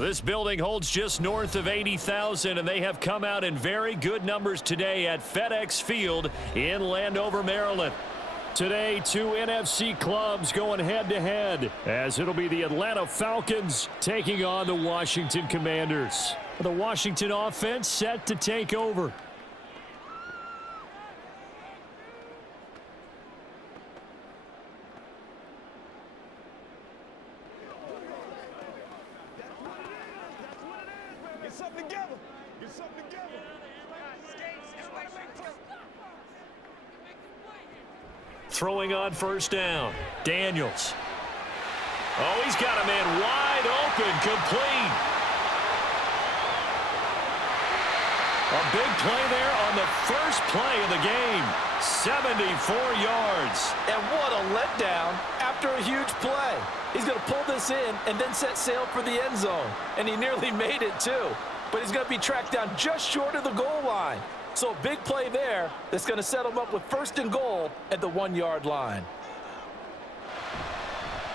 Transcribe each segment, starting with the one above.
This building holds just north of 80,000, and they have come out in very good numbers today at FedEx Field in Landover, Maryland. Today, two NFC clubs going head-to-head, as it'll be the Atlanta Falcons taking on the Washington Commanders. The Washington offense set to take over. Throwing on first down. Daniels. Oh, he's got a man wide open, complete. A big play there on the first play of the game. 74 yards. And what a letdown after a huge play. He's going to pull this in and then set sail for the end zone. And he nearly made it too. But he's going to be tracked down just short of the goal line. So a big play there that's going to set him up with first and goal at the 1-yard line.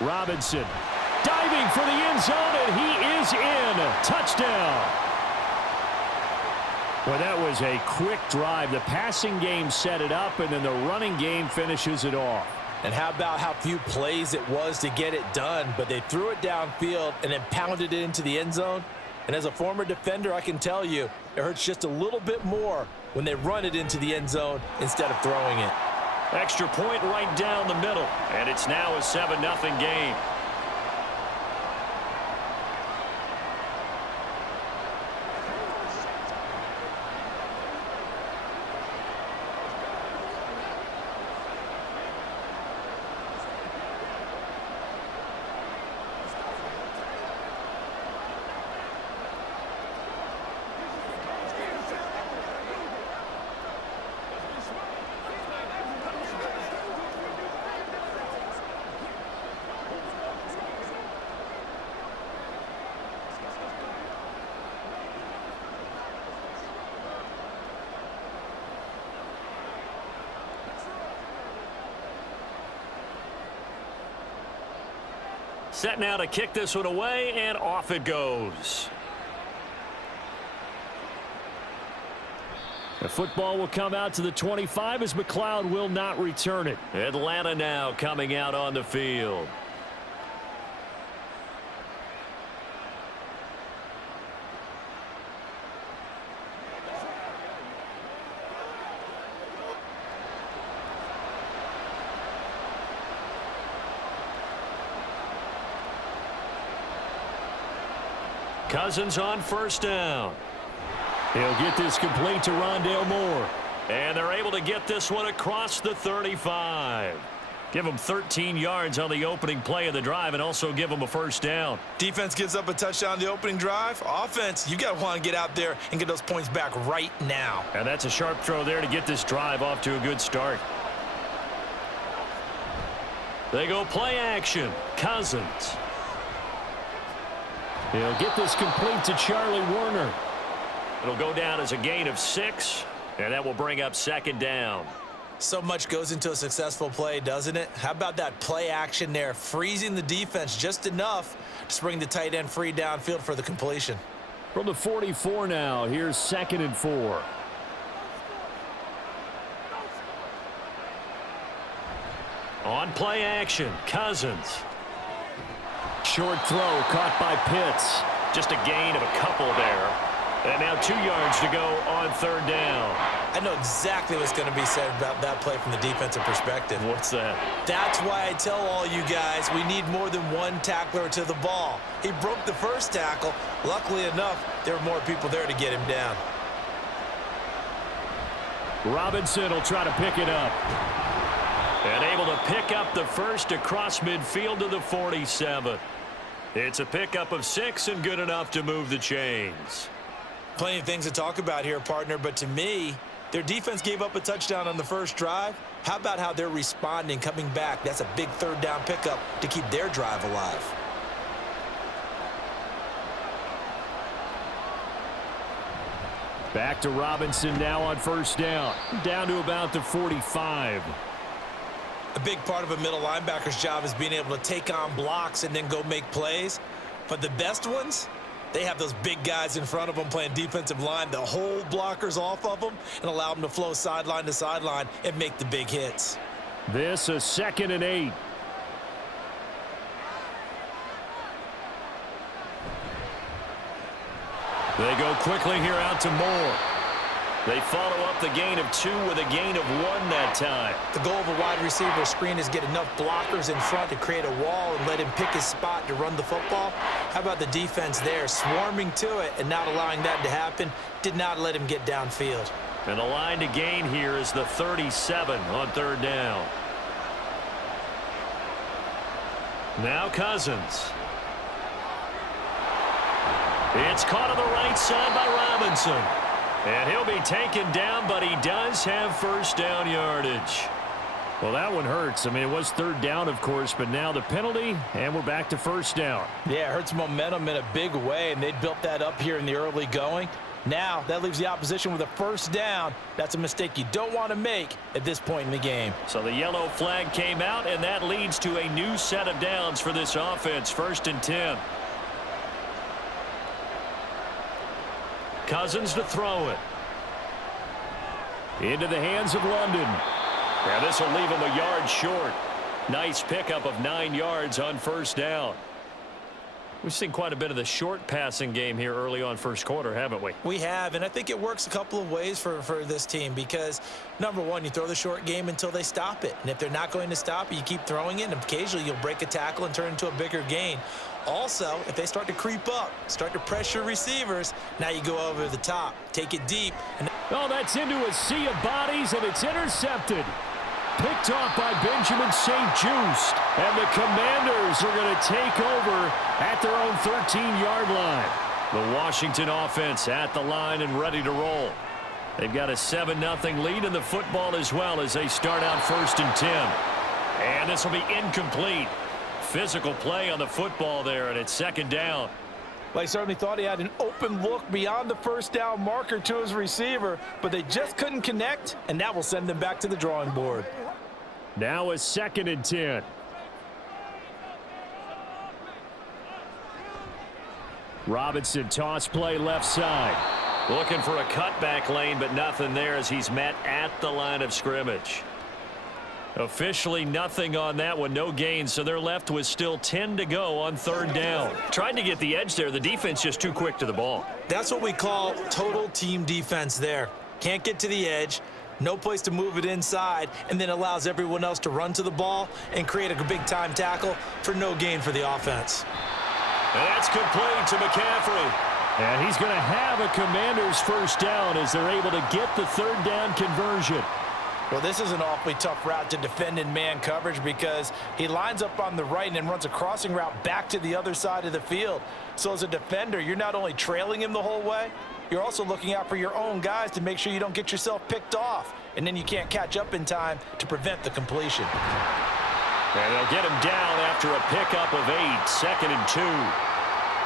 Robinson diving for the end zone, and he is in. Touchdown. Well, that was a quick drive. The passing game set it up, and then the running game finishes it off. And how about how few plays it was to get it done, but they threw it downfield and then pounded it into the end zone. And as a former defender, I can tell you, it hurts just a little bit more when they run it into the end zone instead of throwing it. Extra point right down the middle, and it's now a 7-0 game. Set now to kick this one away, and off it goes. The football will come out to the 25 as McLeod will not return it. Atlanta now coming out on the field. Cousins on first down. He'll get this complete to Rondale Moore. And they're able to get this one across the 35. Give him 13 yards on the opening play of the drive and also give him a first down. Defense gives up a touchdown on the opening drive. Offense, you got to want to get out there and get those points back right now. And that's a sharp throw there to get this drive off to a good start. They go play action. Cousins. He'll get this complete to Charlie Warner. It'll go down as a gain of 6, and that will bring up second down. So much goes into a successful play, doesn't it? How about that play action there, freezing the defense just enough to bring the tight end free downfield for the completion. From the 44 now, here's 2nd and 4. On play action, Cousins. Short throw caught by Pitts. Just a gain of a couple there. And now 2 yards to go on third down. I know exactly what's going to be said about that play from the defensive perspective. What's that? That's why I tell all you guys we need more than one tackler to the ball. He broke the first tackle. Luckily enough, there were more people there to get him down. Robinson will try to pick it up. And able to pick up the first across midfield to the 47. It's a pickup of 6 and good enough to move the chains. Plenty of things to talk about here, partner, but to me, their defense gave up a touchdown on the first drive. How about how they're responding, coming back? That's a big third down pickup to keep their drive alive. Back to Robinson now on first down. Down to about the 45. A big part of a middle linebacker's job is being able to take on blocks and then go make plays. But the best ones, They have those big guys in front of them playing defensive line. They'll hold blockers off of them and allow them to flow sideline to sideline and make the big hits. This is 2nd and 8. They go quickly here out to Moore. They follow up the gain of 2 with a gain of 1 that time. The goal of a wide receiver screen is get enough blockers in front to create a wall and let him pick his spot to run the football. How about the defense there, swarming to it and not allowing that to happen? Did not let him get downfield. And the line to gain here is the 37 on 3rd down. Now Cousins. It's caught on the right side by Robinson. And he'll be taken down, but he does have 1st down yardage. Well, that one hurts. I mean, it was 3rd down, of course, but now the penalty, and we're back to 1st down. Yeah, it hurts momentum in a big way, and they built that up here in the early going. Now, that leaves the opposition with a 1st down. That's a mistake you don't want to make at this point in the game. So the yellow flag came out, and that leads to a new set of downs for this offense. 1st and 10. Cousins to throw it. Into the hands of London. And this will leave him a yard short. Nice pickup of 9 yards on 1st down. We've seen quite a bit of the short passing game here early on 1st quarter, haven't we? We have, and I think it works a couple of ways for this team because, number one, you throw the short game until they stop it. And if they're not going to stop it, you keep throwing it, and occasionally you'll break a tackle and turn it into a bigger gain. Also, if they start to creep up, start to pressure receivers, now you go over the top, take it deep. Oh, that's into a sea of bodies, and it's intercepted. Picked off by Benjamin St. Juste. And the Commanders are going to take over at their own 13-yard line. The Washington offense at the line and ready to roll. They've got a 7-0 lead in the football as well as they start out 1st and 10. And this will be incomplete. Physical play on the football there, and it's 2nd down. Well, he certainly thought he had an open look beyond the 1st down marker to his receiver, but they just couldn't connect, and that will send them back to the drawing board. Now is 2nd and 10. Robinson toss play left side. Looking for a cutback lane, but nothing there as he's met at the line of scrimmage. Officially nothing on that one, no gain, so they're left with still 10 to go on 3rd down. Trying to get the edge there, the defense just too quick to the ball. That's what we call total team defense there. Can't get to the edge, no place to move it inside, and then allows everyone else to run to the ball and create a big-time tackle for no gain for the offense. And that's complete to McCaffrey. And he's going to have a Commanders 1st down as they're able to get the 3rd down conversion. Well, this is an awfully tough route to defend in man coverage because he lines up on the right and then runs a crossing route back to the other side of the field. So as a defender, you're not only trailing him the whole way, you're also looking out for your own guys to make sure you don't get yourself picked off. And then you can't catch up in time to prevent the completion. And they'll get him down after a pickup of 8, 2nd and 2.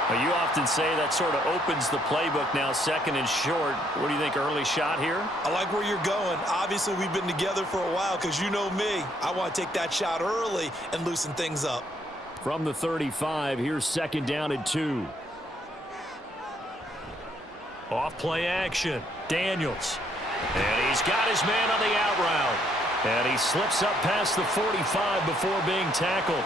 Well, you often say that sort of opens the playbook now, 2nd and short. What do you think, early shot here? I like where you're going. Obviously, we've been together for a while because you know me. I want to take that shot early and loosen things up. From the 35, here's 2nd down and 2. Off play action. Daniels. And he's got his man on the out route. And he slips up past the 45 before being tackled.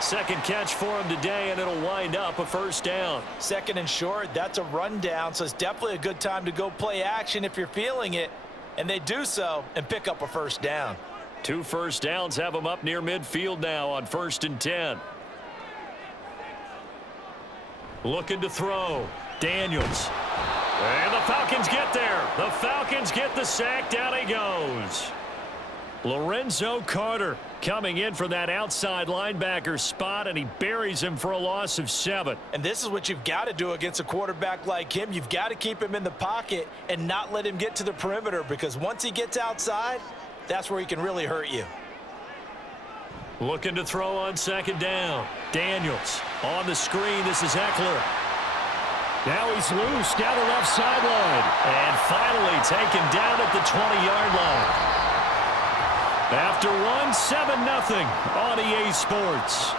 2nd catch for him today, and it'll wind up a 1st down. 2nd and short, that's a rundown, so it's definitely a good time to go play action if you're feeling it. And they do so and pick up a 1st down. 2 first downs have them up near midfield now on 1st and 10. Looking to throw. Daniels. And the Falcons get there. The Falcons get the sack. Down he goes. Lorenzo Carter coming in for that outside linebacker spot, and he buries him for a loss of 7. And this is what you've got to do against a quarterback like him. You've got to keep him in the pocket and not let him get to the perimeter, because once he gets outside, that's where he can really hurt you. Looking to throw on 2nd down. Daniels on the screen. This is Eckler. Now he's loose down the left sideline. And finally taken down at the 20-yard line. After one, 7-0 on EA Sports.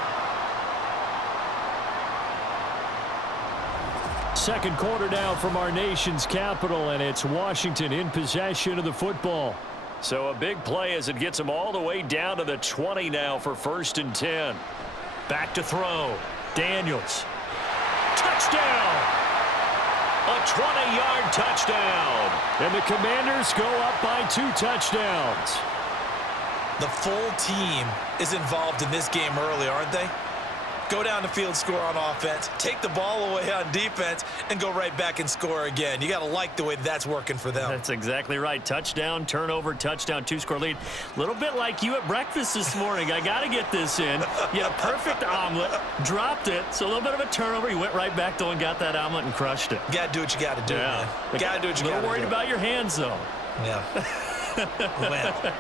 second quarter now from our nation's capital, and it's Washington in possession of the football. So a big play as it gets them all the way down to the 20 now for 1st and 10. Back to throw. Daniels. Touchdown! A 20-yard touchdown. And the Commanders go up by 2 touchdowns. The full team is involved in this game early, aren't they? Go down the field, score on offense, take the ball away on defense, and go right back and score again. You got to like the way that's working for them. That's exactly right. Touchdown, turnover, touchdown, 2-score lead. A little bit like you at breakfast this morning. I got to get this in. You had a perfect omelet, dropped it, so a little bit of a turnover. You went right back, though, and got that omelet and crushed it. You got to do what you got to do, man. You got to do what you got to do. A little worried about your hands, though. Yeah. Well.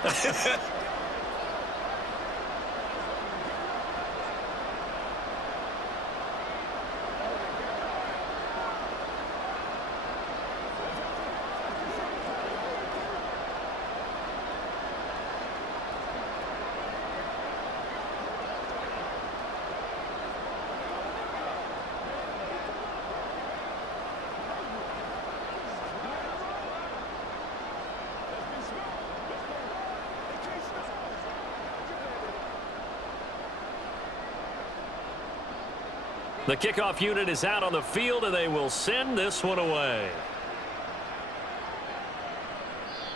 The kickoff unit is out on the field, and they will send this one away.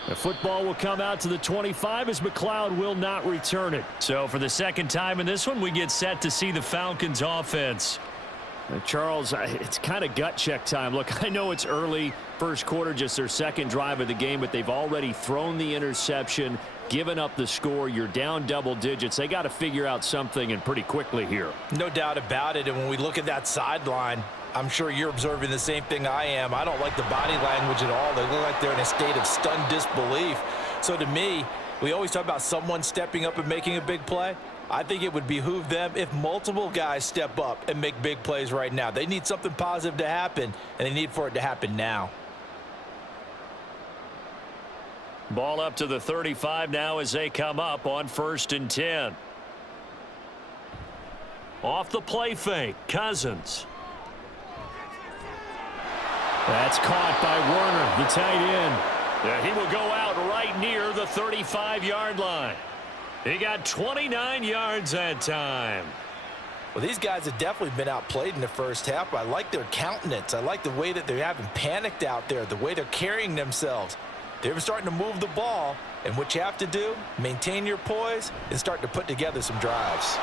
The football will come out to the 25 as McLeod will not return it. So for the second time in this one, we get set to see the Falcons offense. Charles, it's kind of gut check time. Look, I know it's early, first quarter, just their second drive of the game, but they've already thrown the interception, given up the score. You're down double digits. They got to figure out something, and pretty quickly here. No doubt about it. And when we look at that sideline, I'm sure you're observing the same thing I am. I don't like the body language at all. They look like they're in a state of stunned disbelief. So to me, we always talk about someone stepping up and making a big play. I think it would behoove them if multiple guys step up and make big plays right now. They need something positive to happen, and they need for it to happen now. Ball up to the 35 now as they come up on 1st and 10. Off the play fake, Cousins. That's caught by Werner, the tight end. Yeah, he will go out right near the 35-yard line. He got 29 yards that time. Well, these guys have definitely been outplayed in the first half. I like their countenance. I like the way that they haven't panicked out there, the way they're carrying themselves. They're starting to move the ball, and what you have to do, maintain your poise and start to put together some drives.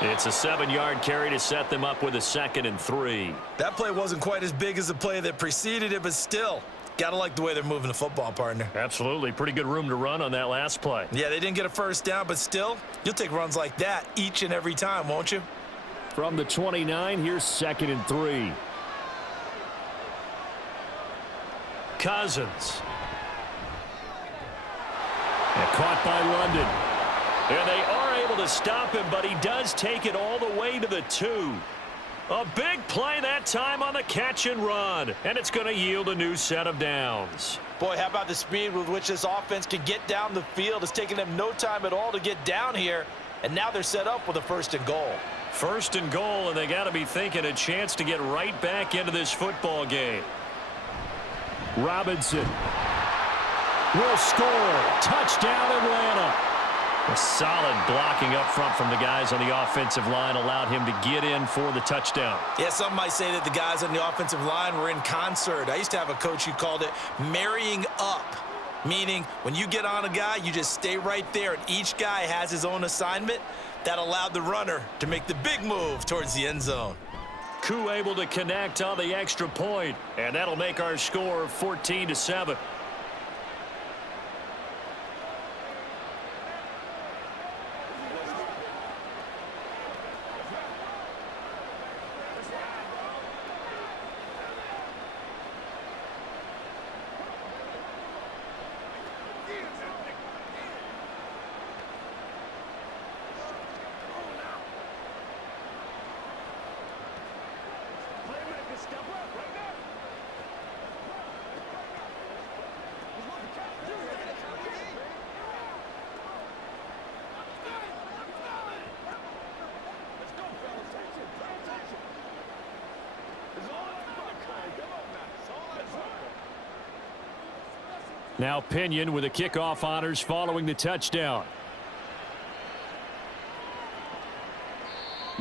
It's a 7-yard carry to set them up with a 2nd and 3. That play wasn't quite as big as the play that preceded it, but still, gotta like the way they're moving the football, partner. Absolutely. Pretty good room to run on that last play. Yeah, they didn't get a first down, but still, you'll take runs like that each and every time, won't you? From the 29, here's 2nd and 3. Cousins. And caught by London. And they are able to stop him, but he does take it all the way to the 2. A big play that time on the catch and run, and it's going to yield a new set of downs. Boy, how about the speed with which this offense can get down the field? It's taken them no time at all to get down here, and now they're set up with a 1st and goal. 1st and goal, and they got to be thinking a chance to get right back into this football game. Robinson will score. Touchdown, Atlanta. A solid blocking up front from the guys on the offensive line allowed him to get in for the touchdown. Yeah, some might say that the guys on the offensive line were in concert. I used to have a coach who called it marrying up, meaning when you get on a guy, you just stay right there, and each guy has his own assignment. That allowed the runner to make the big move towards the end zone. Koo able to connect on the extra point, and that'll make our score 14-7. Now Pinion with the kickoff honors following the touchdown.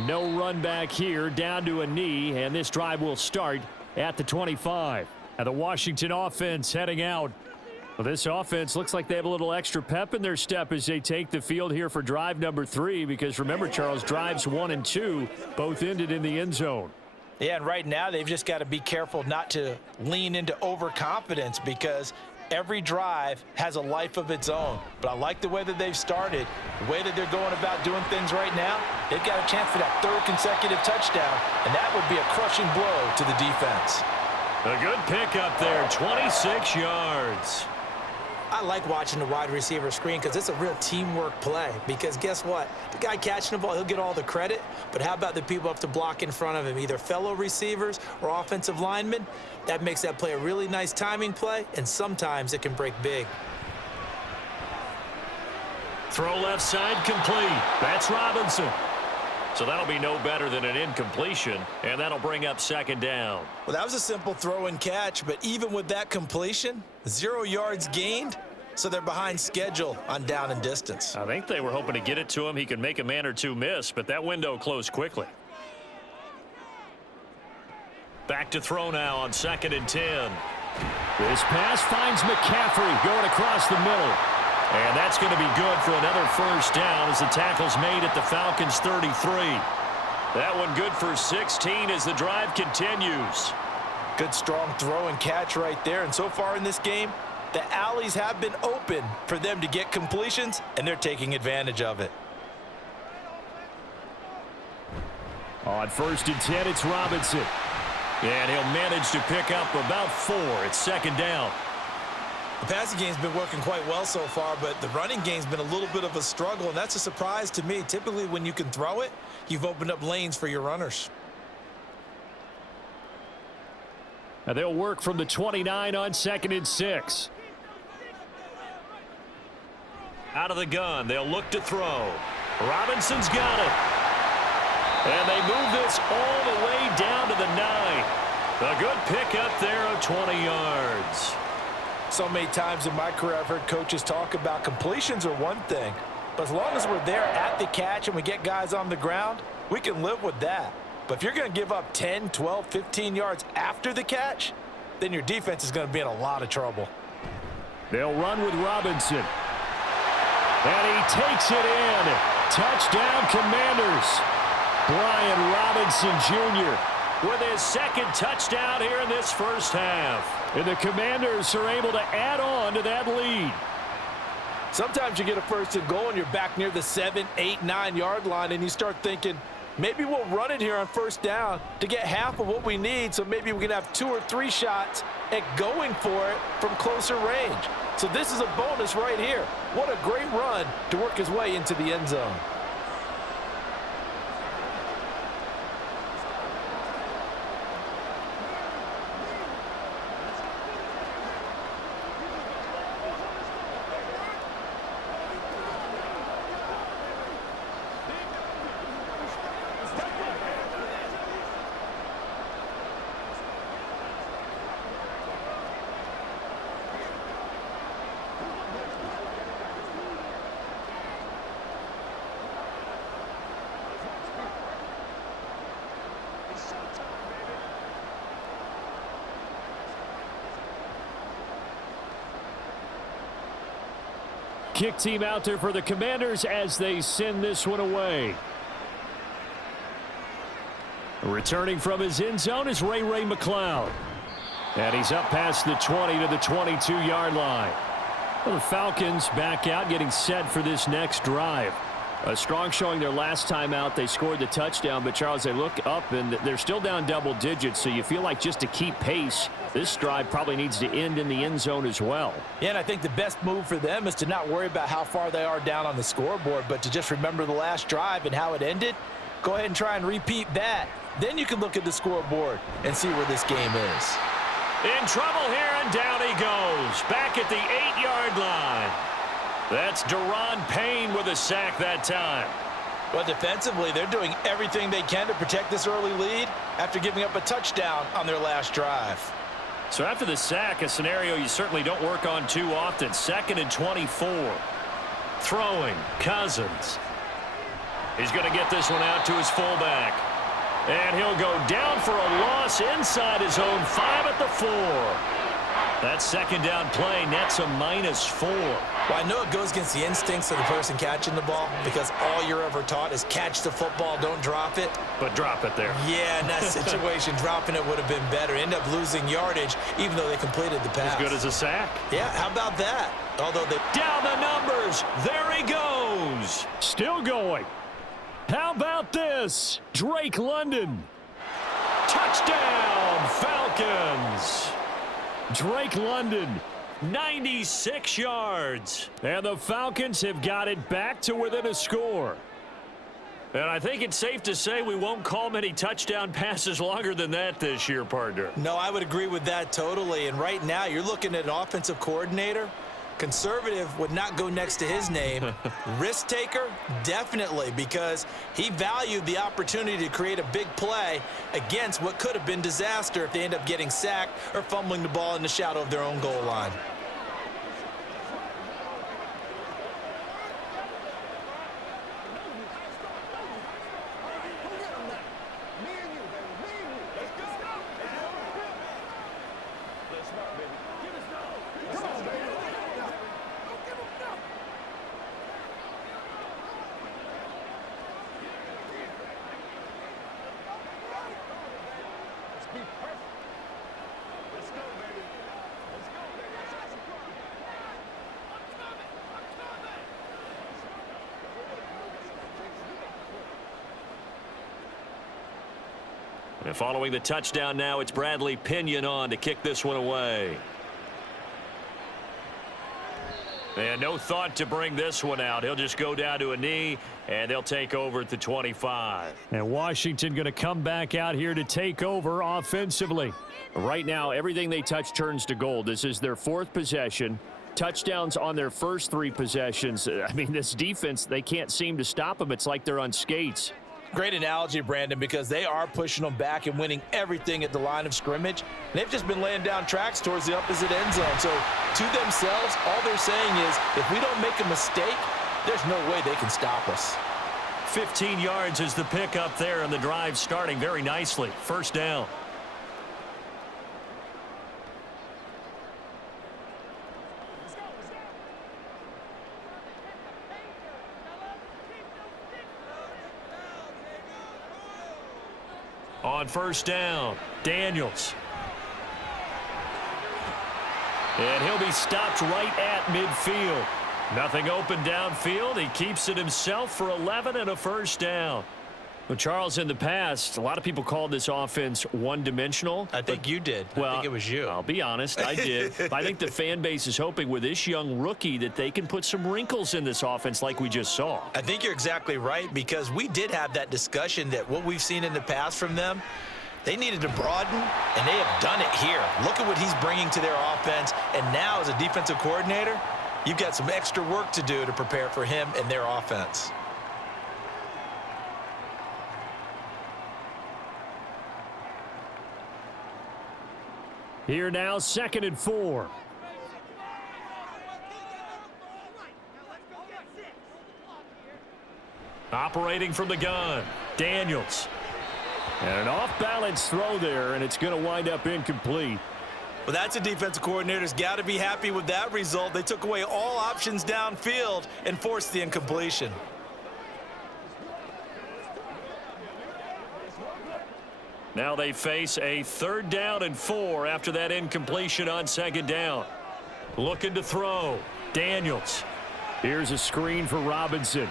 No run back here, down to a knee, and this drive will start at the 25. And the Washington offense heading out. Well, this offense looks like they have a little extra pep in their step as they take the field here for drive number 3, because remember, Charles, drives 1 and 2 both ended in the end zone. Yeah, and right now they've just got to be careful not to lean into overconfidence, because every drive has a life of its own. But I like the way that they've started, the way that they're going about doing things right now. They've got a chance for that 3rd consecutive touchdown, and that would be a crushing blow to the defense. A good pickup there, 26 yards. I like watching the wide receiver screen because it's a real teamwork play. Because guess what? The guy catching the ball, he'll get all the credit. But how about the people up to block in front of him, either fellow receivers or offensive linemen? That makes that play a really nice timing play, and sometimes it can break big. Throw left side complete. That's Robinson. So that'll be no better than an incompletion, and that'll bring up 2nd down. Well, that was a simple throw and catch, but even with that completion, 0 yards gained, so they're behind schedule on down and distance. I think they were hoping to get it to him. He could make a man or two miss, but that window closed quickly. Back to throw now on 2nd and 10. This pass finds McCaffrey going across the middle. And that's going to be good for another 1st down as the tackle's made at the Falcons' 33. That one good for 16 as the drive continues. Good strong throw and catch right there. And so far in this game, the alleys have been open for them to get completions, and they're taking advantage of it. On 1st and 10, it's Robinson. And he'll manage to pick up about 4. It's 2nd down. The passing game's been working quite well so far, but the running game's been a little bit of a struggle, and that's a surprise to me. Typically, when you can throw it, you've opened up lanes for your runners. And they'll work from the 29 on 2nd and 6. Out of the gun, they'll look to throw. Robinson's got it. And they move this all the way down to the 9. A good pickup there of 20 yards. So many times in my career I've heard coaches talk about completions are one thing, but as long as we're there at the catch and we get guys on the ground, we can live with that. But if you're going to give up 10, 12, 15 yards after the catch, then your defense is going to be in a lot of trouble. They'll run with Robinson. And he takes it in. Touchdown, Commanders. Brian Robinson Jr. with his 2nd touchdown here in this 1st half. And the Commanders are able to add on to that lead. Sometimes you get a 1st and goal and you're back near the 7, 8, 9 yard line, and you start thinking, maybe we'll run it here on 1st down to get half of what we need, so maybe we can have 2 or 3 shots at going for it from closer range. So this is a bonus right here. What a great run to work his way into the end zone. Kick team out there for the Commanders as they send this one away. Returning from his end zone is Ray McCloud. And he's up past the 20 to the 22-yard line. Well, the Falcons back out, getting set for this next drive. A strong showing their last time out. They scored the touchdown, but Charles, they look up and they're still down double digits, so you feel like just to keep pace, this drive probably needs to end in the end zone as well. Yeah, and I think the best move for them is to not worry about how far they are down on the scoreboard, but to just remember the last drive and how it ended. Go ahead and try and repeat that. Then you can look at the scoreboard and see where this game is. In trouble here, and down he goes. Back at the 8-yard line. That's Deron Payne with a sack that time. Well, defensively, they're doing everything they can to protect this early lead after giving up a touchdown on their last drive. So after the sack, a scenario you certainly don't work on too often. 2nd and 24. Throwing, Cousins. He's going to get this one out to his fullback. And he'll go down for a loss inside his own 5 at the 4. That second down play nets a -4. Well, I know it goes against the instincts of the person catching the ball because all you're ever taught is catch the football, don't drop it. But drop it there. Yeah, in that situation, dropping it would have been better. End up losing yardage even though they completed the pass. As good as a sack. Yeah, how about that? Although they... Down the numbers. There he goes. Still going. How about this? Drake London. Touchdown, Falcons. Drake London, 96 yards. And the Falcons have got it back to within a score. And I think it's safe to say we won't call many touchdown passes longer than that this year, partner. No, I would agree with that totally. And right now, you're looking at an offensive coordinator. Conservative would not go next to his name. Risk taker, definitely, because he valued the opportunity to create a big play against what could have been disaster if they end up getting sacked or fumbling the ball in the shadow of their own goal line. And following the touchdown now, it's Bradley Pinion on to kick this one away. And no thought to bring this one out. He'll just go down to a knee, and they'll take over at the 25. And Washington going to come back out here to take over offensively. Right now, everything they touch turns to gold. This is their 4th possession. Touchdowns on their first 3 possessions. I mean, this defense, they can't seem to stop them. It's like they're on skates. Great analogy, Brandon, because they are pushing them back and winning everything at the line of scrimmage. They've just been laying down tracks towards the opposite end zone. So to themselves, all they're saying is, if we don't make a mistake, there's no way they can stop us. 15 yards is the pickup there, and the drive starting very nicely. First down. On first down, Daniels. And he'll be stopped right at midfield. Nothing open downfield. He keeps it himself for 11 and a first down. Well, Charles, in the past, a lot of people called this offense one-dimensional. I think you did. Well, I think it was you. I'll be honest, I did. I think the fan base is hoping with this young rookie that they can put some wrinkles in this offense like we just saw. I think you're exactly right, because we did have that discussion that what we've seen in the past from them, they needed to broaden, and they have done it here. Look at what he's bringing to their offense, and now as a defensive coordinator, you've got some extra work to do to prepare for him and their offense. Here now, 2nd and 4. Operating from the gun, Daniels. And an off-balance throw there, and it's going to wind up incomplete. Well, that's a defensive coordinator's got to be happy with that result. They took away all options downfield and forced the incompletion. Now they face a 3rd down and 4 after that incompletion on 2nd down. Looking to throw. Daniels. Here's a screen for Robinson.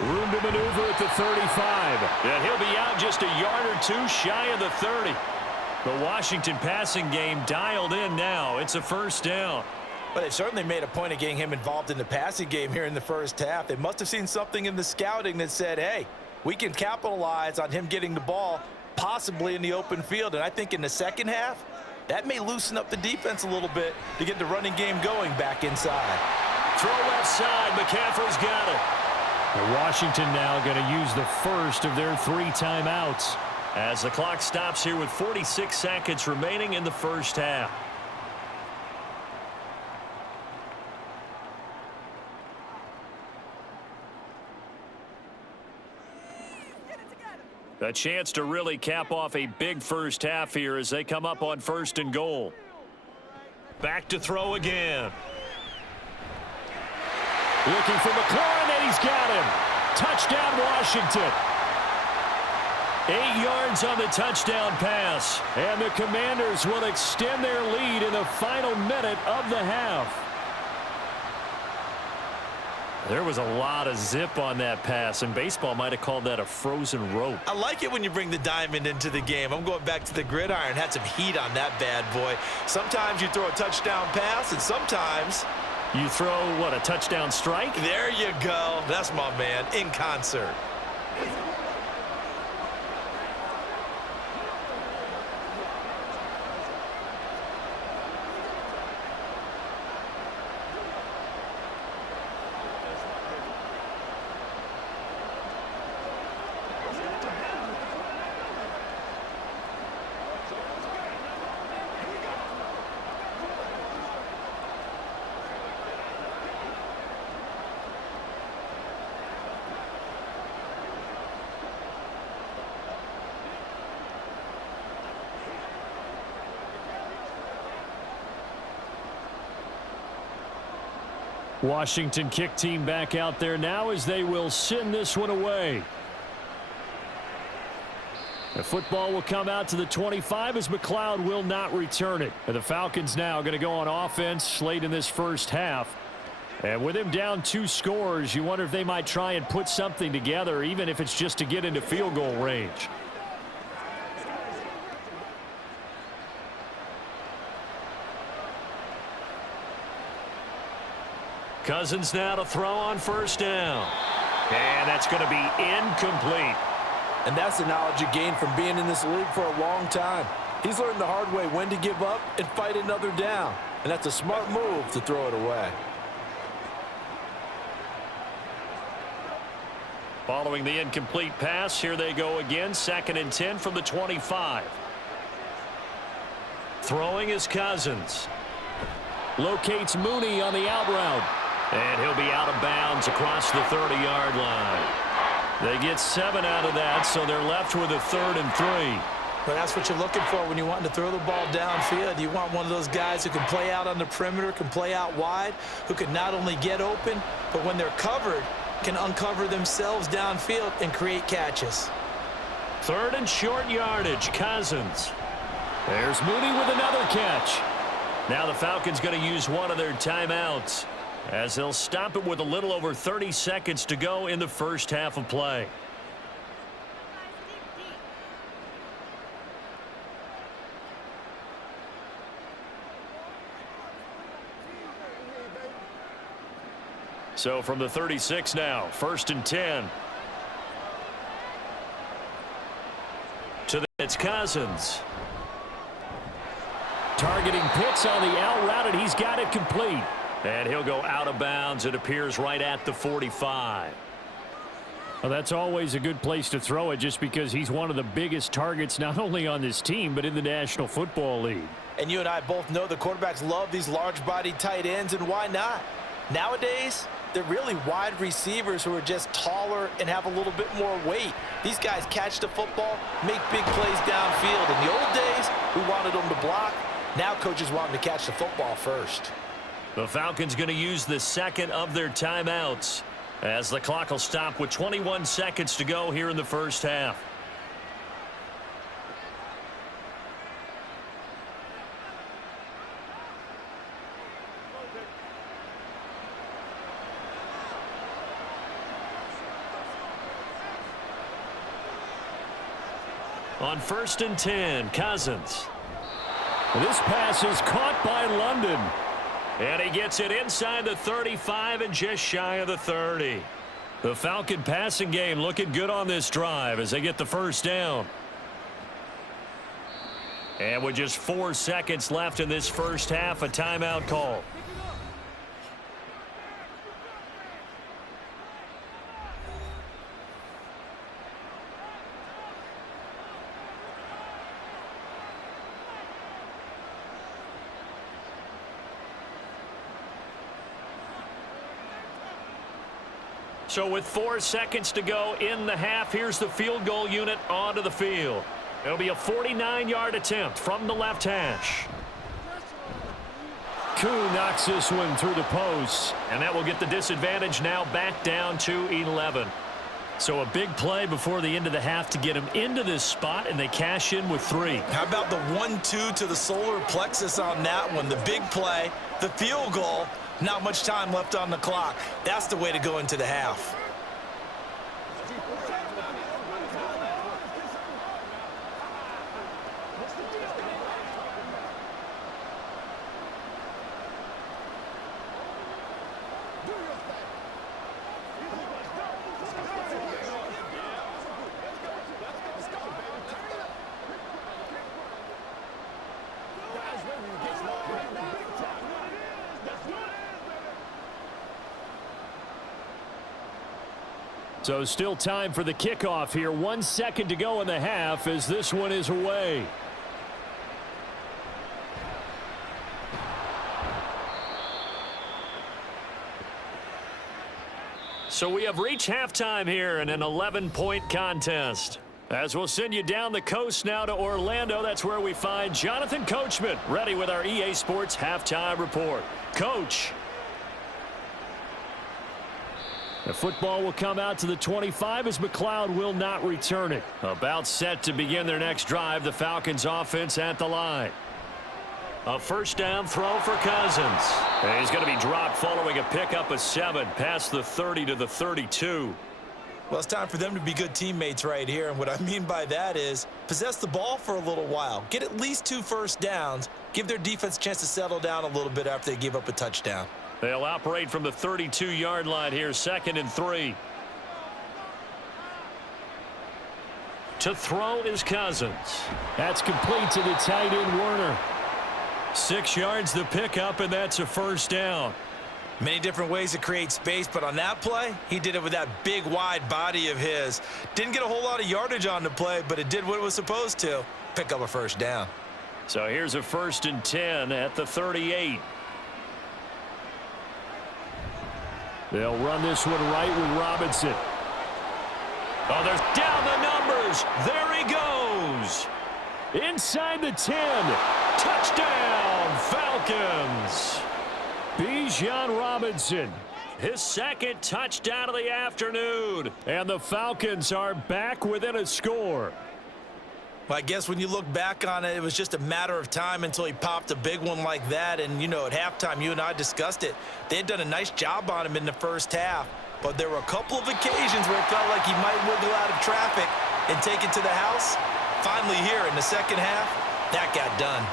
Room to maneuver at the 35. And he'll be out just a yard or 2 shy of the 30. The Washington passing game dialed in now. It's a first down. But they certainly made a point of getting him involved in the passing game here in the first half. They must have seen something in the scouting that said, hey, we can capitalize on him getting the ball possibly in the open field. And I think in the second half, that may loosen up the defense a little bit to get the running game going back inside. Throw left side. McCaffrey's got it. And Washington now going to use the first of their 3 timeouts. as the clock stops here with 46 seconds remaining in the first half. A chance to really cap off a big first half here as they come up on 1st and goal. Back to throw again. Looking for McLaurin, and he's got him. Touchdown, Washington. 8 yards on the touchdown pass. And the Commanders will extend their lead in the final minute of the half. There was a lot of zip on that pass, and baseball might have called that a frozen rope. I like it when you bring the diamond into the game. I'm going back to the gridiron. Had some heat on that bad boy. Sometimes you throw a touchdown pass, and sometimes you throw, what, a touchdown strike? There you go. That's my man, in concert. Washington kick team back out there now as they will send this one away. The football will come out to the 25 as McLeod will not return it. And the Falcons now going to go on offense late in this first half. And with him down 2 scores, you wonder if they might try and put something together, even if it's just to get into field goal range. Cousins now to throw on 1st down. And that's going to be incomplete. And that's the knowledge you gain from being in this league for a long time. He's learned the hard way when to give up and fight another down. And that's a smart move to throw it away. Following the incomplete pass, here they go again. 2nd and 10 from the 25. Throwing is Cousins. Locates Mooney on the out route. And he'll be out of bounds across the 30-yard line. They get 7 out of that, so they're left with a 3rd and 3. Well, that's what you're looking for when you want to throw the ball downfield. You want one of those guys who can play out on the perimeter, can play out wide, who can not only get open, but when they're covered, can uncover themselves downfield and create catches. 3rd and short yardage, Cousins. There's Mooney with another catch. Now the Falcons going to use one of their timeouts, as they'll stop it with a little over 30 seconds to go in the first half of play. So from the 36 now, 1st and 10. It's Cousins. Targeting Pitts on the out route, and he's got it complete. And he'll go out of bounds. It appears right at the 45. Well, that's always a good place to throw it, just because he's one of the biggest targets not only on this team but in the National Football League. And you and I both know the quarterbacks love these large-bodied tight ends, and why not? Nowadays, they're really wide receivers who are just taller and have a little bit more weight. These guys catch the football, make big plays downfield. In the old days, we wanted them to block. Now coaches want them to catch the football first. The Falcons going to use the second of their timeouts, as the clock will stop with 21 seconds to go here in the first half. On 1st and 10, Cousins. This pass is caught by London. And he gets it inside the 35 and just shy of the 30. The Falcon passing game looking good on this drive as they get the first down. And with just 4 seconds left in this first half, a timeout call. So with 4 seconds to go in the half, here's the field goal unit onto the field. It'll be a 49-yard attempt from the left hash. Koo knocks this one through the post, and that will get the disadvantage now back down to 11. So a big play before the end of the half to get him into this spot, and they cash in with 3. How about the 1-2 to the solar plexus on that one? The big play, the field goal, not much time left on the clock. That's the way to go into the half. So still time for the kickoff here. 1 second to go in the half as this one is away. So we have reached halftime here in an 11-point contest. As we'll send you down the coast now to Orlando, that's where we find Jonathan Coachman ready with our EA Sports halftime report. Coach. The football will come out to the 25 as McLeod will not return it. About set to begin their next drive, the Falcons offense at the line. A first down throw for Cousins. And he's going to be dropped following a pickup of 7 past the 30 to the 32. Well, it's time for them to be good teammates right here, and what I mean by that is possess the ball for a little while. Get at least 2 first downs. Give their defense a chance to settle down a little bit after they give up a touchdown. They'll operate from the 32-yard line here, 2nd and 3. To throw is Cousins. That's complete to the tight end, Werner. 6 yards the pickup, and that's a first down. Many different ways to create space, but on that play, he did it with that big, wide body of his. Didn't get a whole lot of yardage on the play, but it did what it was supposed to. Pick up a first down. So here's a 1st and 10 at the 38. They'll run this one right with Robinson. Oh, they're down the numbers. There he goes. Inside the 10. Touchdown, Falcons. Bijan Robinson, his 2nd touchdown of the afternoon. And the Falcons are back within a score. Well, I guess when you look back on it, it was just a matter of time until he popped a big one like that. And, you know, at halftime, you and I discussed it. They had done a nice job on him in the first half. But there were a couple of occasions where it felt like he might wiggle out of traffic and take it to the house. Finally here in the second half, that got done.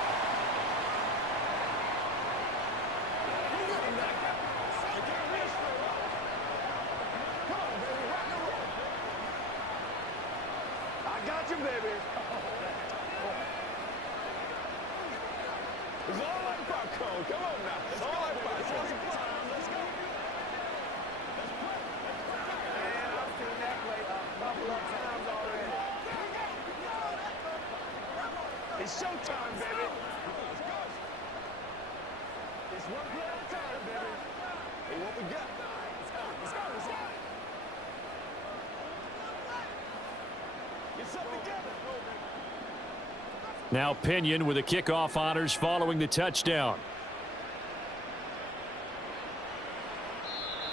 I got you, baby. It's all like popcorn. Come on now. It's all like popcorn. Let's go. Man, I've seen that play a couple of times already. It's showtime, baby. It's one play at a time, baby. Hey, what we got? Let's go. Let's go. Let's go. Get something together. Now Pinion with the kickoff honors following the touchdown.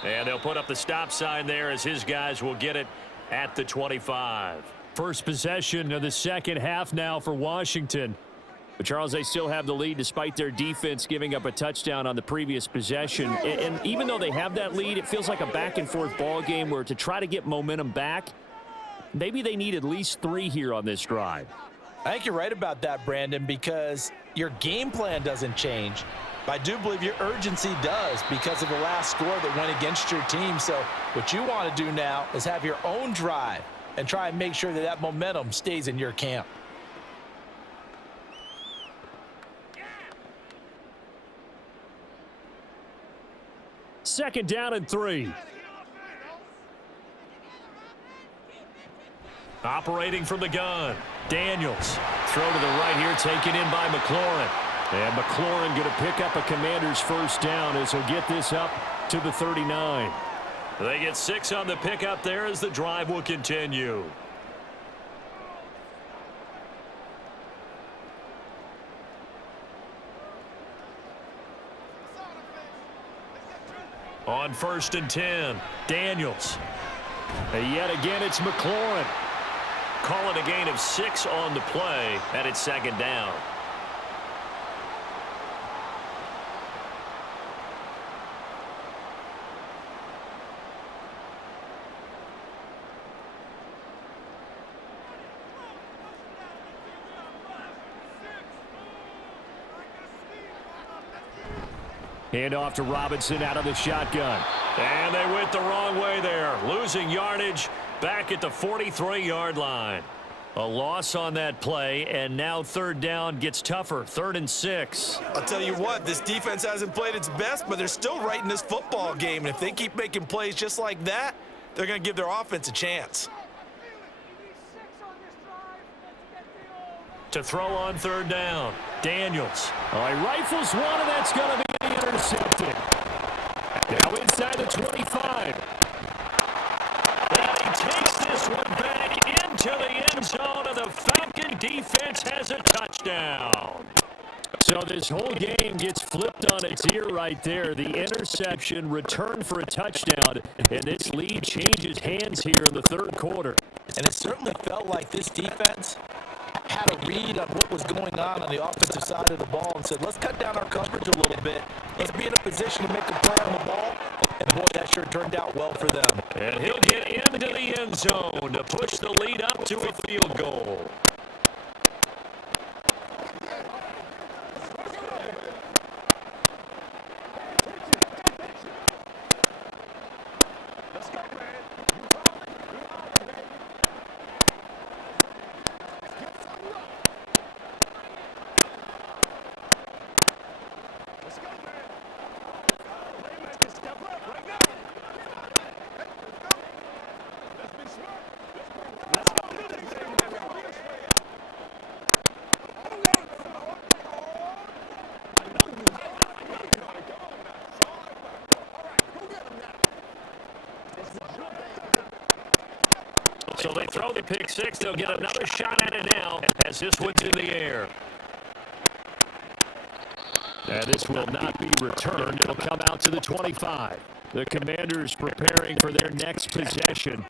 And they'll put up the stop sign there as his guys will get it at the 25. First possession of the second half now for Washington. But, Charles, they still have the lead despite their defense giving up a touchdown on the previous possession. And even though they have that lead, it feels like a back-and-forth ball game where to try to get momentum back, maybe they need at least 3 here on this drive. I think you're right about that, Brandon, because your game plan doesn't change. But I do believe your urgency does because of the last score that went against your team. So what you want to do now is have your own drive and try and make sure that that momentum stays in your camp. Second down and 3. Operating from the gun. Daniels. Throw to the right here, taken in by McLaurin. And McLaurin going to pick up a Commander's first down as he'll get this up to the 39. They get 6 on the pickup there as the drive will continue. On 1st and 10, Daniels. And yet again, it's McLaurin. Call it a gain of 6 on the play, and it's 2nd down. Hand off to Robinson out of the shotgun. And they went the wrong way there. Losing yardage back at the 43-yard line. A loss on that play, and now 3rd down gets tougher. 3rd and 6. I'll tell you what, this defense hasn't played its best, but they're still right in this football game. And if they keep making plays just like that, they're going to give their offense a chance. To throw on 3rd down, Daniels. Oh, he rifles one, and that's going to be intercepted. Now inside the 25. And he takes this one back into the end zone, and the Falcon defense has a touchdown. So this whole game gets flipped on its ear right there. The interception, return for a touchdown, and this lead changes hands here in the 3rd quarter. And it certainly felt like this defense had a read on what was going on the offensive side of the ball and said, let's cut down our coverage a little bit. Let's be in a position to make a play on the ball. And, boy, that sure turned out well for them. And he'll get into the end zone to push the lead up to a field goal. So they throw the pick 6. They'll get another shot at it now as this one's in the air. And this will not be returned. It'll come out to the 25. The Commanders preparing for their next possession.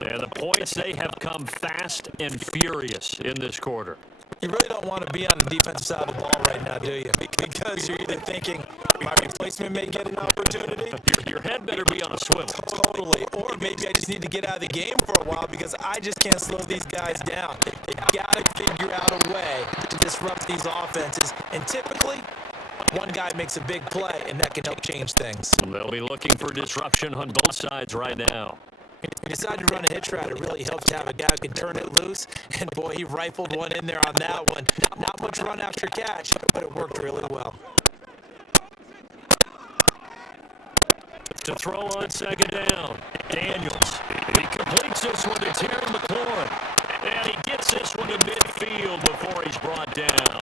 And the points, they have come fast and furious in this quarter. You really don't want to be on the defensive side of the ball right now, do you? Because you're either thinking, my replacement may get an opportunity. Your head better be on a swivel. Totally. Or maybe I just need to get out of the game for a while because I just can't slow these guys down. They've got to figure out a way to disrupt these offenses. And typically, one guy makes a big play, and that can help change things. They'll be looking for disruption on both sides right now. He decided to run a hitch route. It really helps to have a guy who can turn it loose. And, boy, he rifled one in there on that one. Not much run after catch, but it worked really well. To throw on 2nd down, Daniels. He completes this one to Terry McLaurin. And he gets this one to midfield before he's brought down.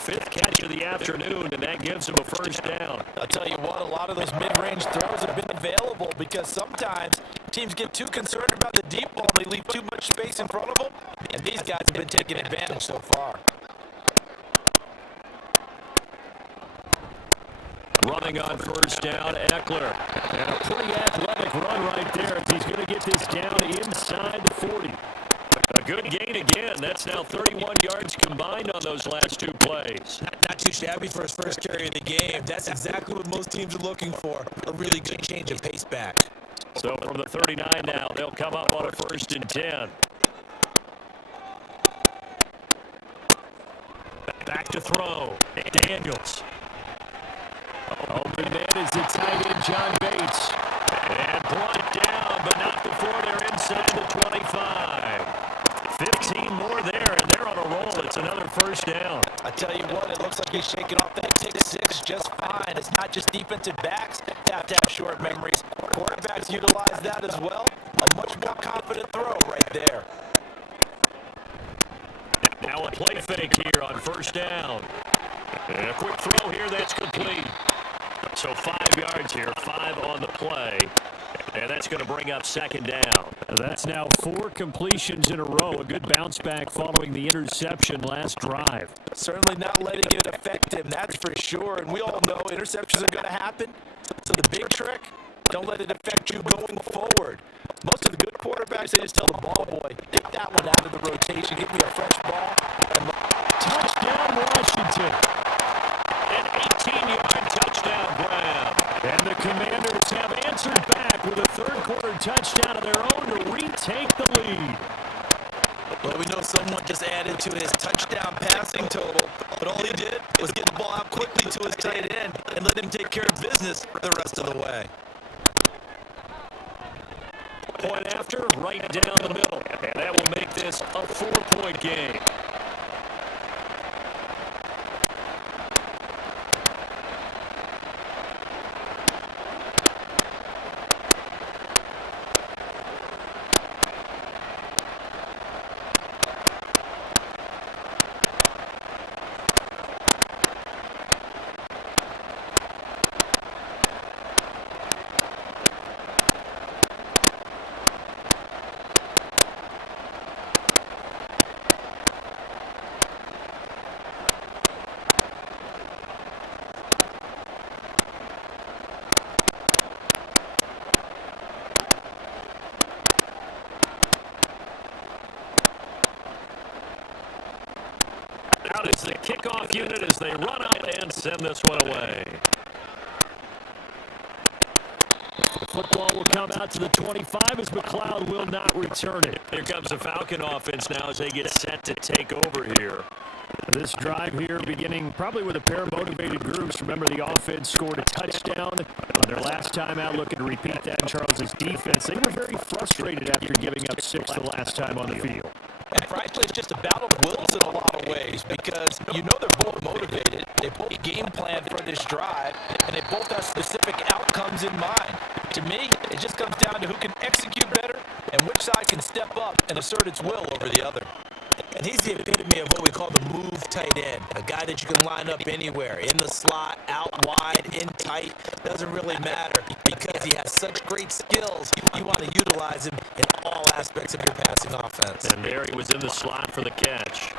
5th catch of the afternoon, and that gives him a 1st down. I'll tell you what, a lot of those mid-range throws have been available because sometimes teams get too concerned about the deep ball and they leave too much space in front of them, and these guys have been taking advantage so far. Running on 1st down, Eckler. And a pretty athletic run right there as he's going to get this down inside the 40. A good gain again. That's now 31 yards combined on those last 2 plays. Not too shabby for his first carry of the game. That's exactly what most teams are looking for, a really good change of pace back. So from the 39 now, they'll come up on a 1st and 10. Back to throw. Daniels. Open man is the tight end, John Bates. And brought down, but not before they're inside the 25. 15 more there, and they're on a roll. It's another 1st down. I tell you what, it looks like he's shaking off that pick 6 just fine. It's not just defensive backs that have to have short memories. Quarterbacks utilize that as well. A much more confident throw right there. Now a play fake here on 1st down. And a quick throw here that's complete. So 5 yards here, 5 on the play. And that's going to bring up second down. That's now 4 completions in a row. A good bounce back following the interception last drive. Certainly not letting it affect him, that's for sure. And we all know interceptions are going to happen. So the big trick, don't let it affect you going forward. Most of the good quarterbacks, they just tell the ball boy, get that one out of the rotation, give me a fresh ball. And touchdown, Washington. An 18-yard touchdown grab. And the Commanders have answered back with a third-quarter touchdown of their own to retake the lead. Well, we know someone just added to his touchdown passing total, but all he did was get the ball out quickly to his tight end and let him take care of business the rest of the way. Point after, right down the middle. And that will make this a 4-point game. Out is the kickoff unit as they run out and send this one away. The football will come out to the 25 as McLeod will not return it. Here comes the Falcon offense now as they get set to take over here. This drive here beginning probably with a pair of motivated groups. Remember, the offense scored a touchdown on their last time out, looking to repeat that in Charles's defense. They were very frustrated after giving up 6 the last time on the field. And frankly, it's just a battle of wills in a lot of ways because you know they're both motivated. They both game plan for this drive, and they both have specific outcomes in mind. To me, it just comes down to who can execute better and which side can step up and assert its will over the other. And he's the epitome of what we call the move tight end, a guy that you can line up anywhere, in the slot, out wide, in tight, doesn't really matter because he has such great skills. You want to utilize him in all aspects of your passing offense. And there he was in the slot for the catch.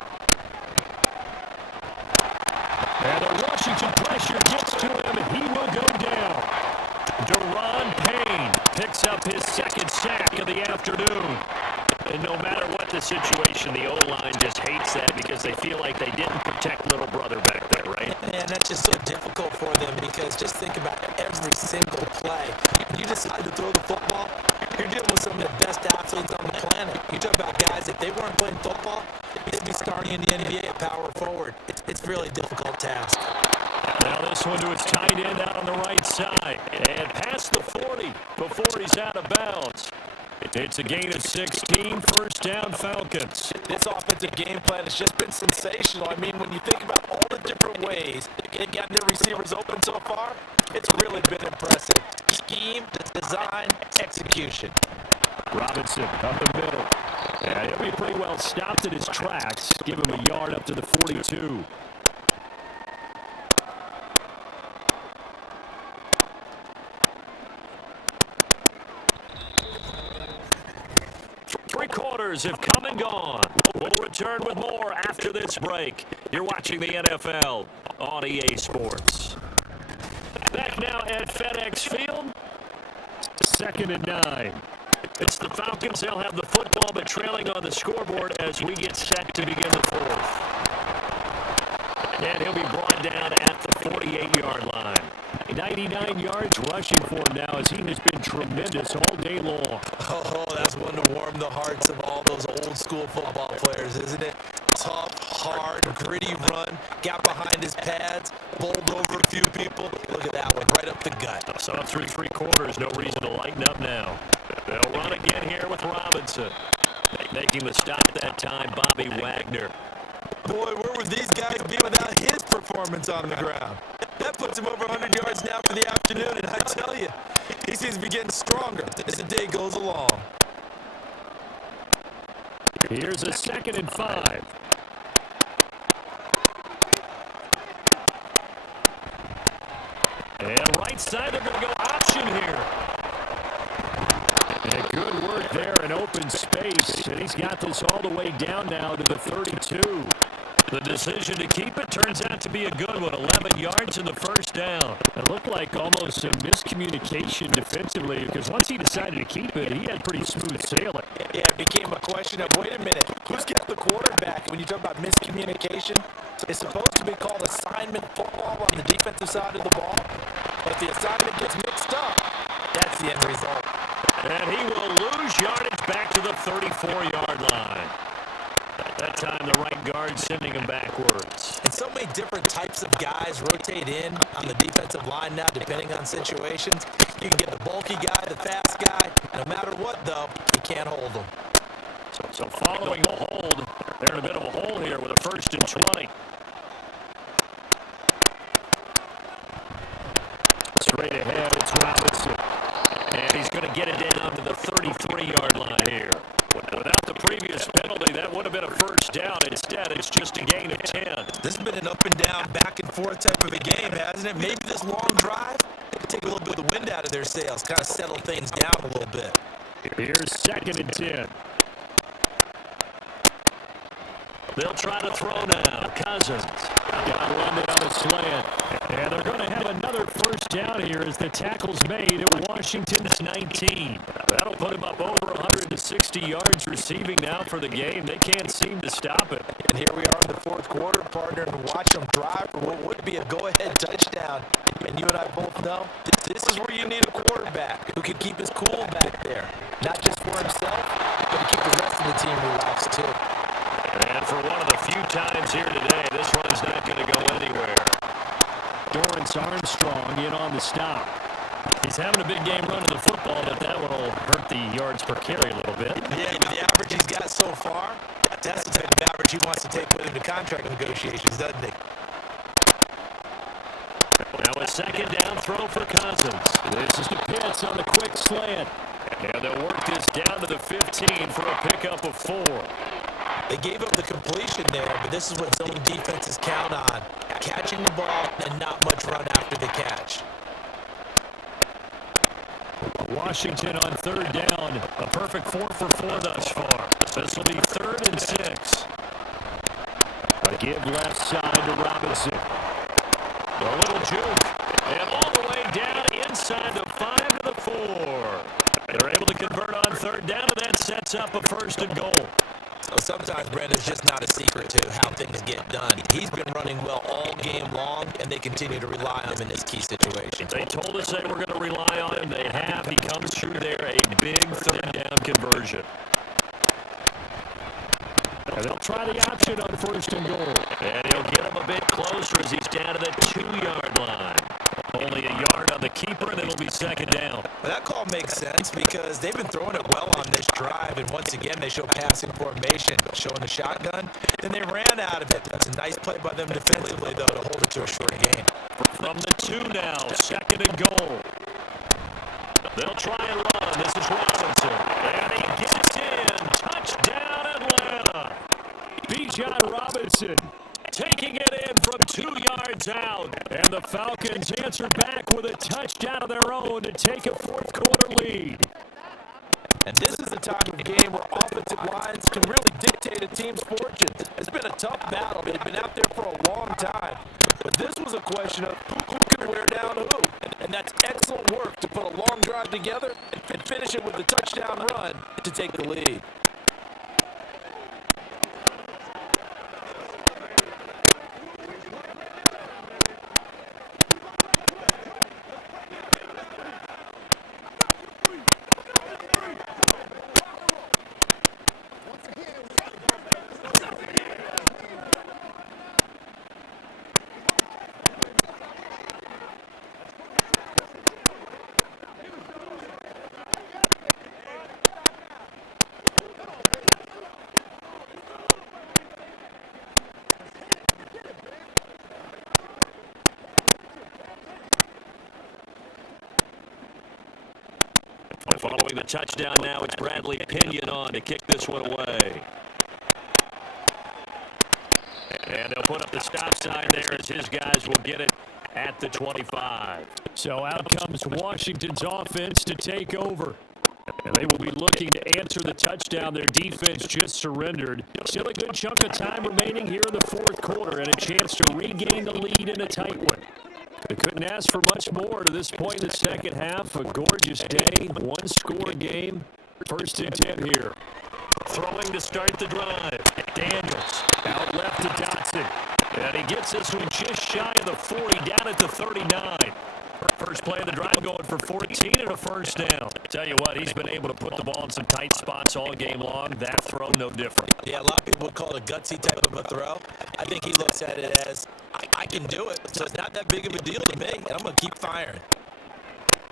And the Washington pressure gets to him, and he will go down. Deron Payne picks up his second sack of the afternoon. And no matter what the situation, the O-line just hates that because they feel like they didn't protect little brother back there, right? And that's just so difficult for them because just think about every single play. When you decide to throw the football, you're dealing with some of the best athletes on the planet. You talk about guys, if they weren't playing football, they'd be starting in the NBA at power forward. It's really a difficult task. Now this one to its tight end out on the right side. And past the 40 before he's out of bounds. It's a gain of 16, first down Falcons. This offensive game plan has just been sensational. I mean, when you think about all the different ways they've gotten their receivers open so far, it's really been impressive. Scheme, design, execution. Robinson up the middle. Yeah, he'll be pretty well stopped in his tracks. Give him a yard up to the 42. Three quarters have come and gone. We'll return with more after this break. You're watching the NFL on EA Sports. Back now at FedEx Field. 2nd and 9. It's the Falcons. They'll have the football, but trailing on the scoreboard as we get set to begin the fourth. And he'll be brought down at the 48-yard line. 99 yards rushing for him now as he has been tremendous all day long. Oh, that's one to warm the hearts of all those old school football players, isn't it? Tough, hard, gritty run, got behind his pads, bowled over a few people. Look at that one, right up the gut. So through 3 quarters, no reason to lighten up now. They'll run again here with Robinson. Making the stop that time, Bobby Wagner. Boy, where would these guys be without his performance on the ground? That puts him over 100 yards now for the afternoon, and I tell you, he seems to be getting stronger as the day goes along. Here's a 2nd and 5. And right side, they're going to go option here. And good work there in open space. And he's got this all the way down now to the 32. The decision to keep it turns out to be a good one. 11 yards in the first down. It looked like almost a miscommunication defensively because once he decided to keep it, he had pretty smooth sailing. Yeah, it became a question of, wait a minute, who's got the quarterback? When you talk about miscommunication, it's supposed to be called assignment football on the defensive side of the ball. But if the assignment gets mixed up, that's the end result. And he will lose yardage back to the 34-yard line. At that time, the right guard sending him backwards. And so many different types of guys rotate in on the defensive line now, depending on situations. You can get the bulky guy, the fast guy. No matter what, though, you can't hold them. So following the hold, they're in a bit of a hole here with a 1st and 20. Straight ahead, it's Robinson. And he's going to get it down to the 33-yard line here. Without the previous penalty, that would have been a 1st down. Instead, it's just a gain of 10. This has been an up and down, back and forth type of a game, hasn't it? Maybe this long drive could take a little bit of the wind out of their sails, kind of settle things down a little bit. Here's 2nd and 10. They'll try to throw now. Cousins got run down the slant. And they're going to have another 1st down here as the tackle's made at Washington's 19. That'll put him up over 160 yards receiving now for the game. They can't seem to stop it. And here we are in the 4th quarter, partner, and watch them drive for what would be a go-ahead touchdown. And you and I both know this is where you need a quarterback who can keep his cool back there. Not just for himself, but to keep the rest of the team relaxed, too. And for one of the few times here today, this one's not going to go anywhere. Dorrance Armstrong in on the stop. He's having a big game running the football, but that one will hurt the yards per carry a little bit. Yeah, but the average he's got so far, that's the type of average he wants to take with him to contract negotiations, doesn't he? Now a 2nd down throw for Cousins. This is to Pitts on the quick slant. And they'll work this down to the 15 for a pickup of 4. They gave up the completion there, but this is what zone defenses count on. Catching the ball and not much run after the catch. Washington on 3rd down. A perfect 4 for 4 thus far. This will be 3rd and 6. A give left side to Robinson. A little juke. And all the way down inside the 5 to the 4. They're able to convert on 3rd down, and that sets up a 1st and goal. So sometimes, Brandon, it's just not a secret to how things get done. He's been running well all game long, and they continue to rely on him in this key situation. They told us they were going to rely on him. They have. He comes through there, a big 3rd down conversion. And they'll try the option on 1st and goal. And he'll get him a bit closer as he's down to the 2-yard line. Only a yard on the keeper, and it'll be 2nd down. Well, that call makes sense because they've been throwing it well on this drive, and once again, they show passing formation, showing the shotgun. Then they ran out of it. That's a nice play by them defensively, though, to hold it to a short gain. From the 2 now, 2nd and goal. They'll try and run. This is Robinson. And he gets in. Touchdown, Atlanta. Bijan Robinson taking it in from 2 yards out. And the Falcons answer back with a touchdown of their own to take a 4th quarter lead. And this is the time of game where offensive lines can really dictate a team's fortunes. It's been a tough battle. They've been out there for a long time. But this was a question of who can wear down who. And that's excellent work to put a long drive together and finish it with a touchdown run to take the lead. Following the touchdown now, it's Bradley Pinion on to kick this one away. And they'll put up the stop sign there as his guys will get it at the 25. So out comes Washington's offense to take over. And they will be looking to answer the touchdown their defense just surrendered. Still a good chunk of time remaining here in the fourth quarter and a chance to regain the lead in a tight one. They couldn't ask for much more to this point in the second half. A gorgeous day, one-score game. First and 10 here. Throwing to start the drive. Daniels out left to Dotson. And he gets this one just shy of the 40, down at the 39. First play of the drive going for 14 and a first down. Tell you what, he's been able to put the ball in some tight spots all game long. That throw, no different. Yeah, a lot of people would call it a gutsy type of a throw. I think he looks at it as, I can do it, so it's not that big of a deal to me, and I'm going to keep firing.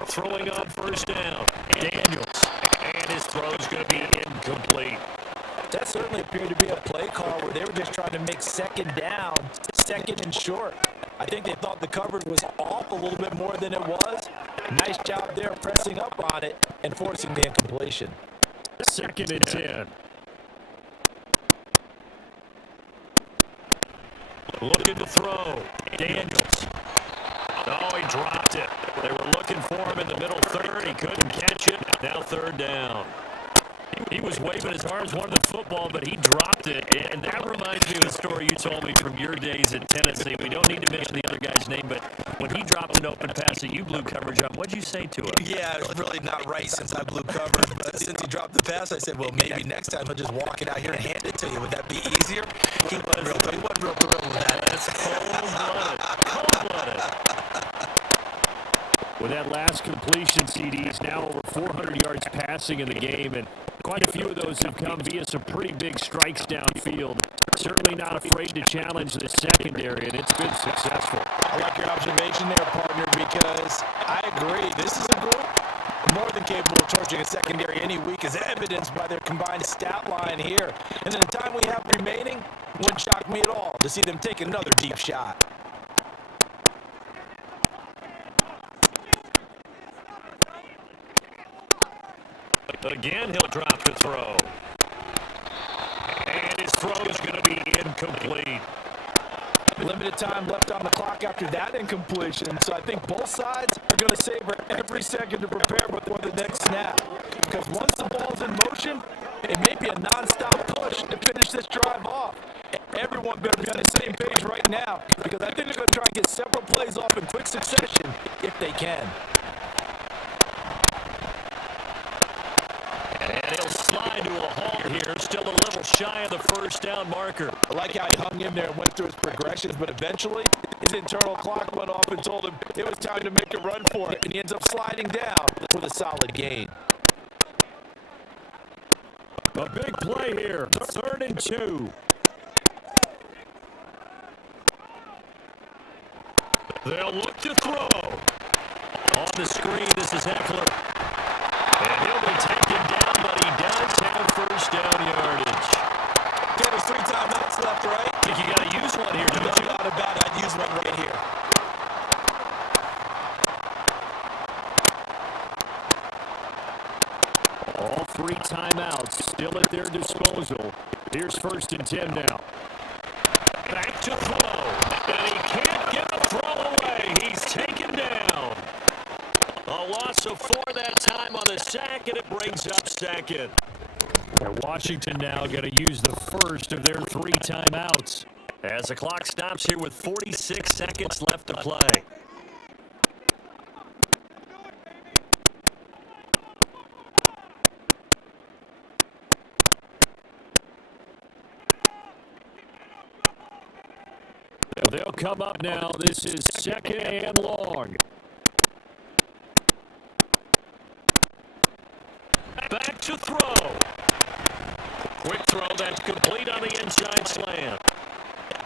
Throwing on first down. Daniels. And his throw's going to be incomplete. That certainly appeared to be a play call where they were just trying to make second down, second and short. I think they thought the coverage was off a little bit more than it was. Nice job there pressing up on it and forcing the incompletion. Second and 10. Looking to throw. Daniels. Oh, he dropped it. They were looking for him in the middle third. He couldn't catch it. Now third down. He was waving his arms, wanted the football, but he dropped it. And that reminds me of the story you told me from your days at Tennessee. We don't need to mention the other guy's name, but when he dropped an open pass that you blew coverage on, what'd you say to him? Yeah, it's really not right since I blew coverage. But since he dropped the pass, I said, well, maybe next time he'll just walk it out here and hand it to you. Would that be easier? He wasn't real thrilled with that. That's cold-blooded. Cold-blooded. With that last completion, CDs now over 400 yards passing in the game, and quite a few of those have come via some pretty big strikes downfield. Certainly not afraid to challenge the secondary, and it's been successful. I like your observation there, partner, because I agree. This is a group more than capable of torching a secondary any week, as evidenced by their combined stat line here. And in the time we have remaining, wouldn't shock me at all to see them take another deep shot. Again, he'll drop the throw. And his throw is going to be incomplete. Limited time left on the clock after that incompletion, so I think both sides are going to savor every second to prepare before the next snap. Because once the ball's in motion, it may be a nonstop push to finish this drive off. Everyone better be on the same page right now, because I think they're going to try and get several plays off in quick succession if they can. And he'll slide to a halt here, still a little shy of the first down marker. I like how he hung in there and went through his progressions, but eventually his internal clock went off and told him it was time to make a run for it, and he ends up sliding down with a solid gain. A big play here, 3rd and 2. They'll look to throw. On the screen, this is Eckler. And he'll be taken down, but he does have first down yardage. Yeah, there's 3 timeouts left, right? I think you got to use one here, don't you? No doubt about it. I'd use one right here. All 3 timeouts still at their disposal. Here's 1st and 10 now. Back to throw. And he can't get the throw away. He's taken down. A loss of 4 that time on the sack, and it brings up 2nd. And Washington now going to use the first of their 3 timeouts as the clock stops here with 46 seconds left to play. They'll come up now. This is 2nd and long. Back to throw. Quick throw that's complete on the inside slant.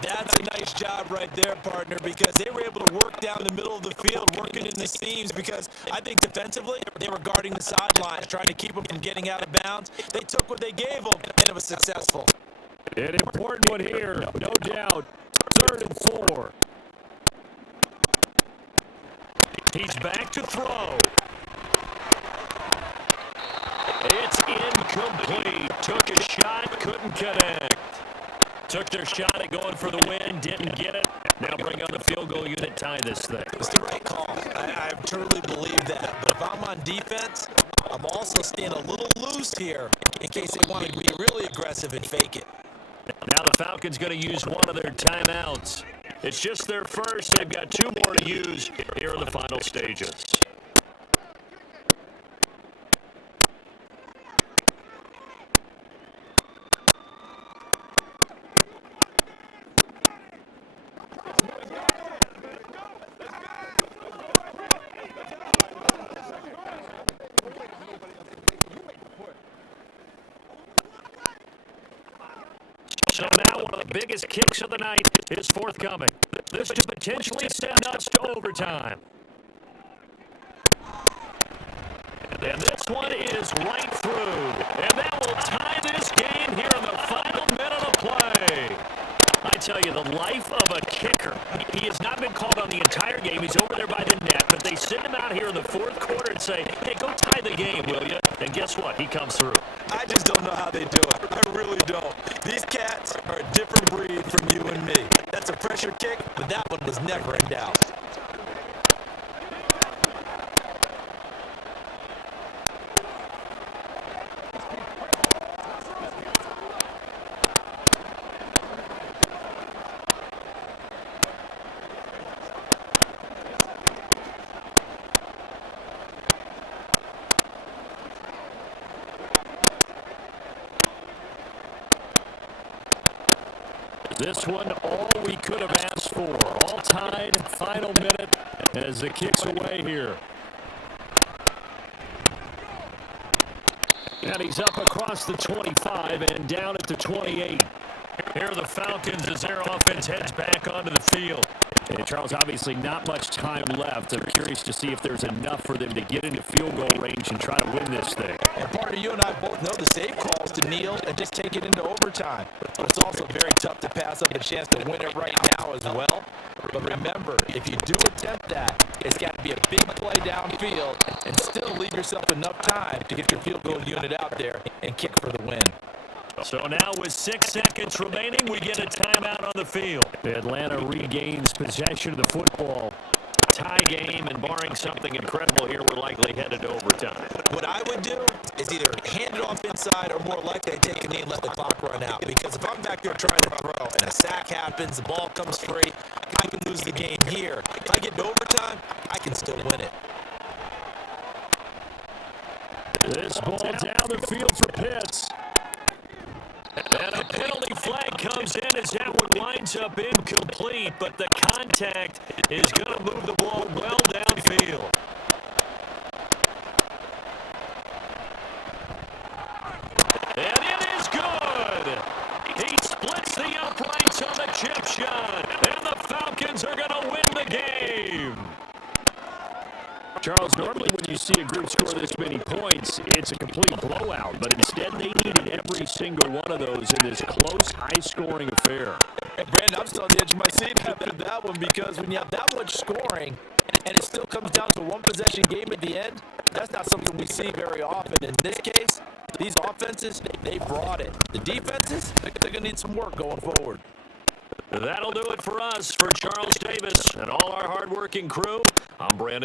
That's a nice job right there, partner, because they were able to work down the middle of the field, working in the seams, because I think defensively they were guarding the sidelines, trying to keep them from getting out of bounds. They took what they gave them, and it was successful. An important one here, no doubt. 3rd and 4. He's back to throw. It's incomplete. Took a shot, couldn't connect. Took their shot at going for the win, didn't get it. Now bring on the field goal unit, tie this thing. It's the right call. I truly believe that. But if I'm on defense, I'm also staying a little loose here in case they want to be really aggressive and fake it. Now the Falcons going to use one of their timeouts. It's just their first. They've got 2 more to use here in the final stages. So now one of the biggest kicks of the night is forthcoming. This to potentially send us to overtime. And this one is right through. And that will tie this game here in the final minute of play. I tell you, the life of a kicker. He has not been called on the entire game. He's over there by the net, but they send him out here in the 4th quarter and say, hey, go tie the game, will you? And guess what? He comes through. I just don't know how they do it. I really don't. These cats are a different breed from you and me. That's a pressure kick, but that one was never in doubt. This one, all we could have asked for. All tied, final minute as the kick's away here. And he's up across the 25 and down at the 28. Here are the Falcons as their offense heads back onto the field. And Charles, obviously not much time left. I'm curious to see if there's enough for them to get into field goal range and try to win this thing. And part of you and I both know the save calls to kneel and just take it into overtime. But it's also very tough to pass up a chance to win it right now as well. But remember, if you do attempt that, it's got to be a big play downfield and still leave yourself enough time to get your field goal unit out there and kick for the win. So now with 6 seconds remaining, we get a timeout on the field. Atlanta regains possession of the football. Tie game, and barring something incredible here, we're likely headed to overtime. What I would do is either hand it off inside or more likely take a knee and let the clock run out. Because if I'm back there trying to throw and a sack happens, the ball comes free, I can lose the game here. If I get to overtime, I can still win it. This ball down the field for Pitts. And a penalty flag comes in as that one winds up incomplete, but the contact is going to move the ball well downfield. And it is good. He splits the uprights on the chip shot, and the Falcons are going to win the game. Charles, normally when you see a group score this many points, it's a complete blowout, but instead they needed every single one of those in this close, high-scoring affair. And Brandon, I'm still on the edge of my seat after that one because when you have that much scoring and it still comes down to a one-possession game at the end, that's not something we see very often. In this case, these offenses, they brought it. The defenses, they're going to need some work going forward. That'll do it for us. For Charles Davis and all our hard-working crew, I'm Brandon.